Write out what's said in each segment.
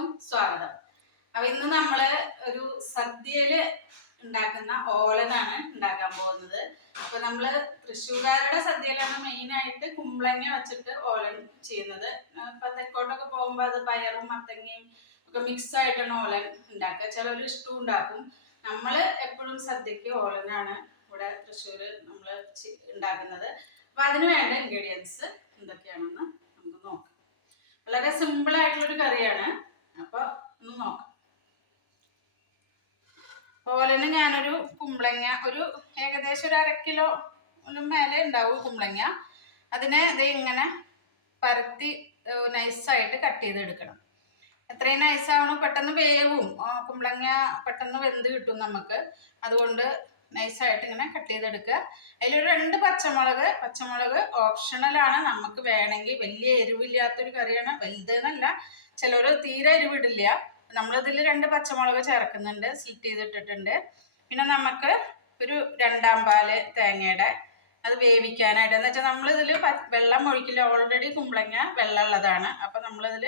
എല്ലാവർക്കും സ്വാഗതം. അപ്പൊ ഇന്ന് നമ്മൾ ഒരു സദ്യയിൽ ഉണ്ടാക്കുന്ന ഓലനാണ് ഉണ്ടാക്കാൻ പോകുന്നത്. അപ്പൊ നമ്മൾ തൃശ്ശൂർകാരുടെ സദ്യയിലാണ് മെയിൻ ആയിട്ട് കുമ്പളങ്ങ വെച്ചിട്ട് ഓലൻ ചെയ്യുന്നത്. ഇപ്പൊ തെക്കോട്ടൊക്കെ പോകുമ്പോ അത് പയറും മത്തങ്ങയും ഒക്കെ മിക്സ് ആയിട്ടാണ് ഓലൻ ഉണ്ടാക്കുക. ചിലവർ ഇഷ്ടവും ഉണ്ടാക്കും. നമ്മൾ എപ്പോഴും സദ്യക്ക് ഓലനാണ് ഇവിടെ തൃശ്ശൂര് നമ്മൾ ഉണ്ടാക്കുന്നത്. അപ്പൊ അതിന് വേണ്ട ഇൻഗ്രീഡിയൻസ് എന്തൊക്കെയാണെന്ന് നമുക്ക് നോക്കാം. വളരെ സിമ്പിൾ ആയിട്ടുള്ള ഒരു കറിയാണ്. അപ്പൊ ഒന്ന് നോക്കാം. ഓലന് ഞാനൊരു കുമ്പളങ്ങ ഒരു ഏകദേശം ഒരു അര മേലെ ഉണ്ടാവും കുമ്പളങ്ങ. അതിനെ ഇത് ഇങ്ങനെ പരത്തി നൈസായിട്ട് കട്ട് ചെയ്തെടുക്കണം. എത്രയും നൈസാവണം പെട്ടെന്ന് വേവും. കുമ്പളങ്ങ പെട്ടെന്ന് വെന്ത് കിട്ടും നമുക്ക്. അതുകൊണ്ട് നൈസായിട്ട് ഇങ്ങനെ കട്ട് ചെയ്തെടുക്കുക. അതിലൊരു രണ്ട് പച്ചമുളക് പച്ചമുളക് ഓപ്ഷണലാണ് നമുക്ക് വേണമെങ്കിൽ വലിയ എരിവില്ലാത്തൊരു കറിയാണ്. വലുതെന്നല്ല. ചിലർ തീരെ എരിവിടില്ല നമ്മളിതിൽ രണ്ട് പച്ചമുളക് ചേർക്കുന്നുണ്ട് സ്ലിറ്റ് ചെയ്തിട്ടിട്ടുണ്ട് പിന്നെ നമുക്ക് ഒരു രണ്ടാം പാൽ തേങ്ങയുടെ അത് വേവിക്കാനായിട്ട്. എന്ന് വെച്ചാൽ നമ്മളിതിൽ വെള്ളം ഒഴിക്കില്ല. ഓൾറെഡി കുമ്പളങ്ങ വെള്ളമുള്ളതാണ് അപ്പം നമ്മളിതിൽ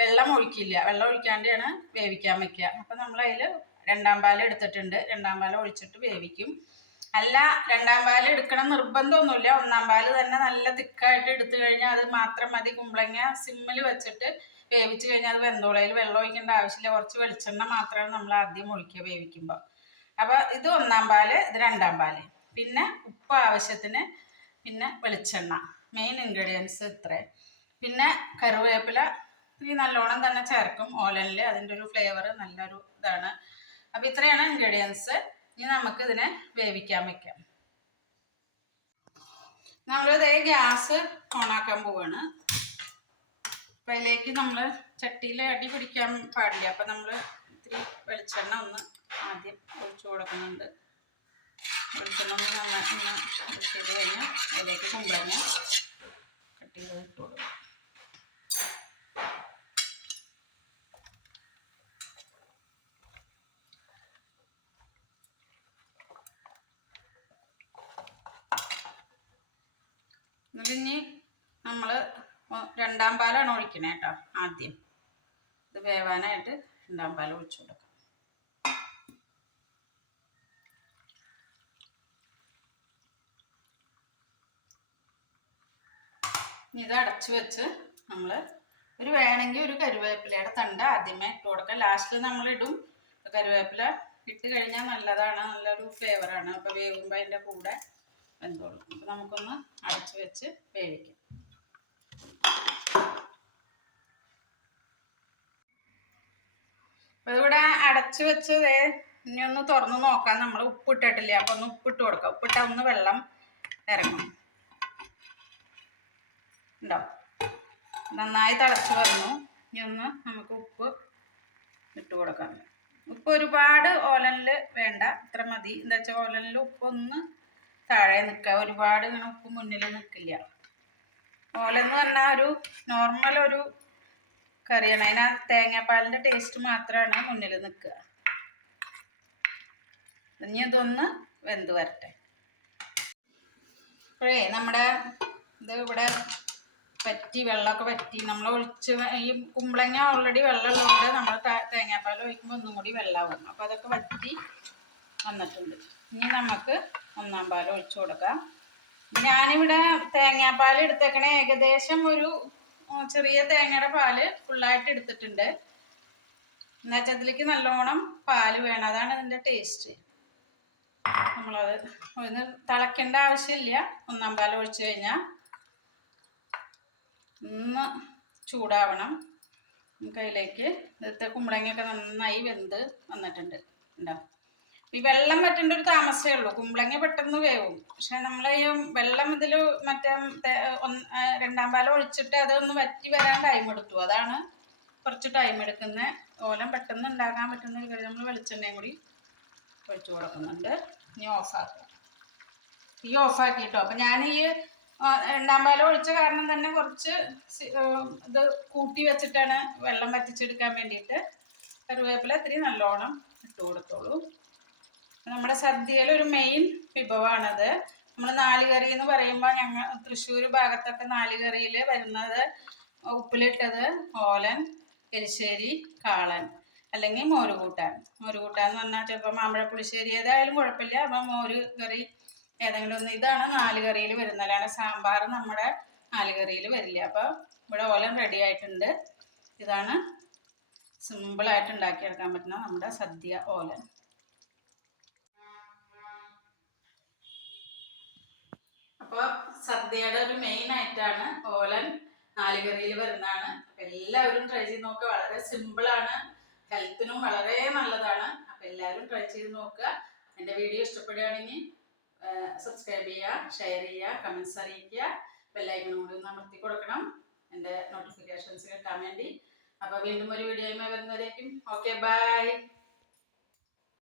വെള്ളം ഒഴിക്കില്ല. വെള്ളം ഒഴിക്കാണ്ടാണ് വേവിക്കാൻ വെക്കുക. അപ്പം നമ്മളതിൽ രണ്ടാം പാൽ എടുത്തിട്ടുണ്ട്. രണ്ടാം പാൽ ഒഴിച്ചിട്ട് വേവിക്കും. അല്ല രണ്ടാം പാൽ എടുക്കണം നിർബന്ധമൊന്നുമില്ല. ഒന്നാം പാൽ തന്നെ നല്ല തിക്കായിട്ട് എടുത്തു കഴിഞ്ഞാൽ അത് മാത്രം മതി. കുമ്പളങ്ങ സിമ്മിൽ വെച്ചിട്ട് വേവിച്ച് കഴിഞ്ഞാൽ അത് വെന്തോളയിൽ വെള്ളം ഒഴിക്കേണ്ട ആവശ്യമില്ല. കുറച്ച് വെളിച്ചെണ്ണ മാത്രമാണ് നമ്മൾ ആദ്യം ഒഴിക്കുക വേവിക്കുമ്പോൾ. അപ്പോൾ ഇത് ഒന്നാം പാൽ ഇത് രണ്ടാം പാൽ. പിന്നെ ഉപ്പ് ആവശ്യത്തിന് പിന്നെ വെളിച്ചെണ്ണ. മെയിൻ ഇൻഗ്രീഡിയൻസ് ഇത്രേ. പിന്നെ കറിവേപ്പില. ഈ നല്ലോണം തന്നെ ചേർക്കും. ഓലനിൽ അതിന്റെ ഒരു ഫ്ലേവർ നല്ലൊരു ഇതാണ്. അപ്പൊ ഇത്രയാണ് ഇൻഗ്രീഡിയൻസ് ഇനി നമുക്ക് ഇതിനെ വേവിക്കാൻ വെക്കാം. നമ്മളിതേ ഗ്യാസ് ഓണാക്കാൻ പോവാണ്. അപ്പം അതിലേക്ക് നമ്മൾ ചട്ടിയിൽ അടി പിടിക്കാൻ പാടില്ല. അപ്പം നമ്മൾ ഇത്തിരി വെളിച്ചെണ്ണ ഒന്ന് ആദ്യം ഒഴിച്ചു കൊടുക്കുന്നുണ്ട്. വെളിച്ചെണ്ണ ഒന്ന് നന്നായി ഒന്ന് ചെയ്ത് കഴിഞ്ഞാൽ അതിലേക്ക് കുമ്പളങ്ങ കട്ട് ചെയ്ത് ഇട്ട് കൊടുക്കും. ഇനി നമ്മൾ രണ്ടാം പാലാണ് ഒഴിക്കണേ കേട്ടോ ആദ്യം. ഇത് വേവാനായിട്ട് രണ്ടാം പാൽ ഒഴിച്ചു കൊടുക്കാം. ഇത് അടച്ചു വെച്ച് നമ്മൾ ഒരു വേണമെങ്കിൽ ഒരു കരുവേപ്പിലയുടെ തണ്ട് ആദ്യമേ ഇട്ട് കൊടുക്കാം. ലാസ്റ്റിൽ നമ്മൾ ഇടും കരുവേപ്പില ഇട്ട് കഴിഞ്ഞാൽ നല്ലതാണ് നല്ലൊരു ഫ്ലേവറാണ് അപ്പോൾ വേവുമ്പോൾ അതിന്റെ കൂടെ എന്തോളും അപ്പോൾ നമുക്കൊന്ന് അടച്ചു വെച്ച് വേവിക്കാം അപ്പോൾ ഇതിവിടെ അടച്ചു വെച്ച് ദേ ഇനി ഒന്ന് തുറന്ന് നോക്കാം. നമ്മൾ ഉപ്പിട്ടിട്ടില്ല? അപ്പോൾ ഒന്ന് ഉപ്പിട്ട് കൊടുക്കാം. ഉപ്പിട്ട ഒന്ന് വെള്ളം ഇറങ്ങും. ഉണ്ടോ നന്നായി തിളച്ച് വന്നു. ഇനി ഒന്ന് നമുക്ക് ഉപ്പ് ഇട്ട് കൊടുക്കാം. ഉപ്പ് ഒരുപാട് ഓലനിൽ വേണ്ട. ഇത്ര മതി. എന്താ വെച്ചാൽ ഓലനിൽ ഉപ്പൊന്ന് താഴെ നിൽക്കുക ഒരുപാട് ഇങ്ങനെ ഉപ്പ് മുന്നിൽ നിൽക്കില്ല ഓലെന്ന് പറഞ്ഞാൽ ഒരു നോർമൽ ഒരു കറിയാണ്. അതിന് ആ ടേസ്റ്റ് മാത്രമാണ് മുന്നിൽ നിൽക്കുക ഇനി ഇതൊന്ന് വെന്ത് വരട്ടെ. അപ്പോഴേ നമ്മുടെ ഇത് ഇവിടെ പറ്റി വെള്ളമൊക്കെ പറ്റി. നമ്മൾ ഒഴിച്ച് ഈ കുമ്പളങ്ങ ഓൾറെഡി വെള്ളമുള്ളതുകൊണ്ട് നമ്മൾ തേങ്ങാപ്പാൽ ഒഴിക്കുമ്പോൾ ഒന്നും കൂടി വെള്ളമാവും. അപ്പോൾ അതൊക്കെ വറ്റി വന്നിട്ടുണ്ട്. ഇനി നമുക്ക് ഒന്നാം പാൽ ഒഴിച്ചു കൊടുക്കാം. ഞാനിവിടെ തേങ്ങാപ്പാൽ എടുത്തേക്കണേ ഏകദേശം ഒരു ചെറിയ തേങ്ങയുടെ പാൽ ഫുള്ളായിട്ട് എടുത്തിട്ടുണ്ട്. എന്നുവെച്ചാൽ അതിലേക്ക് നല്ലോണം പാൽ വേണം. അതാണ് അതിന്റെ ടേസ്റ്റ് നമ്മളത് ഒന്ന് തിളയ്ക്കേണ്ട ആവശ്യമില്ല. ഒന്നാം പാൽ ഒഴിച്ചു കഴിഞ്ഞാൽ ഒന്ന് ചൂടാവണം. അതിലേക്ക് ഇന്നത്തെ കുമ്പളങ്ങയൊക്കെ നന്നായി വെന്ത് വന്നിട്ടുണ്ട്. ഉണ്ടാവും ഈ വെള്ളം വറ്റേണ്ട ഒരു താമസമേ ഉള്ളൂ. കുമ്പളങ്ങ പെട്ടെന്ന് വേവും. പക്ഷെ നമ്മൾ ഈ വെള്ളം ഇതിൽ മറ്റേ രണ്ടാം പാലം ഒഴിച്ചിട്ട് അതൊന്ന് വറ്റി വരാൻ ടൈം എടുത്തു. അതാണ് കുറച്ച് ടൈം എടുക്കുന്നത് ഓലം പെട്ടെന്ന് ഉണ്ടാക്കാൻ പറ്റുന്ന ഒരു നമ്മൾ വെളിച്ചെണ്ണയും കൂടി ഒഴിച്ചു കൊടുക്കുന്നുണ്ട്. ഇനി ഓഫാക്കുക ഈ ഓഫാക്കിട്ടോ അപ്പം ഞാൻ ഈ രണ്ടാം പാലം ഒഴിച്ച കാരണം തന്നെ കുറച്ച് ഇത് കൂട്ടി വെച്ചിട്ടാണ് വെള്ളം വറ്റിച്ചെടുക്കാൻ വേണ്ടിയിട്ട് കറിവേപ്പില ഇത്തിരി നല്ലോണം ഇട്ട് കൊടുത്തോളൂ. നമ്മുടെ സദ്യയിലെ ഒരു മെയിൻ വിഭവമാണത്. നമ്മൾ നാലുകറി എന്ന് പറയുമ്പോൾ ഞങ്ങൾ തൃശ്ശൂർ ഭാഗത്തൊക്കെ നാലുകറിയിൽ വരുന്നത് ഉപ്പിലിട്ടത് ഓലൻ എരിശ്ശേരി കാളൻ അല്ലെങ്കിൽ മോര് കൂട്ടാൻ എന്ന് പറഞ്ഞാൽ ചിലപ്പോൾ മാമ്പഴ പുളിശ്ശേരി ഏതായാലും കുഴപ്പമില്ല അപ്പം മോര് കറി ഏതെങ്കിലും ഒന്ന് ഇതാണ് നാല് കറിയിൽ വരുന്നത്. അല്ലാണ്ട് സാമ്പാർ നമ്മുടെ നാല് കറിയിൽ വരില്ല. അപ്പോൾ ഇവിടെ ഓലൻ റെഡി ആയിട്ടുണ്ട്. ഇതാണ് സിമ്പിളായിട്ട് ഉണ്ടാക്കിയെടുക്കാൻ പറ്റുന്ന നമ്മുടെ സദ്യ ഓലൻ. അപ്പോൾ സദ്യയുടെ ഒരു മെയിൻ ആയിട്ടാണ് ഓലൻ നാലുകറിയിൽ വരുന്നതാണ്. അപ്പം എല്ലാവരും ട്രൈ ചെയ്ത് നോക്കുക വളരെ സിമ്പിളാണ് ഹെൽത്തിനും വളരെ നല്ലതാണ്. അപ്പം എല്ലാവരും ട്രൈ ചെയ്ത് നോക്കുക എന്റെ വീഡിയോ ഇഷ്ടപ്പെടുകയാണെങ്കിൽ സബ്സ്ക്രൈബ് ചെയ്യുക ഷെയർ ചെയ്യുക കമൻസ് അറിയിക്കുക. ബെല്ലൈക്കൺ കൂടി ഒന്ന് അമർത്തി കൊടുക്കണം. എന്റെ നോട്ടിഫിക്കേഷൻസ് കിട്ടാൻ വേണ്ടി. അപ്പോൾ വീണ്ടും ഒരു വീഡിയോയുമായി വരുന്നവരേക്കും. Okay bye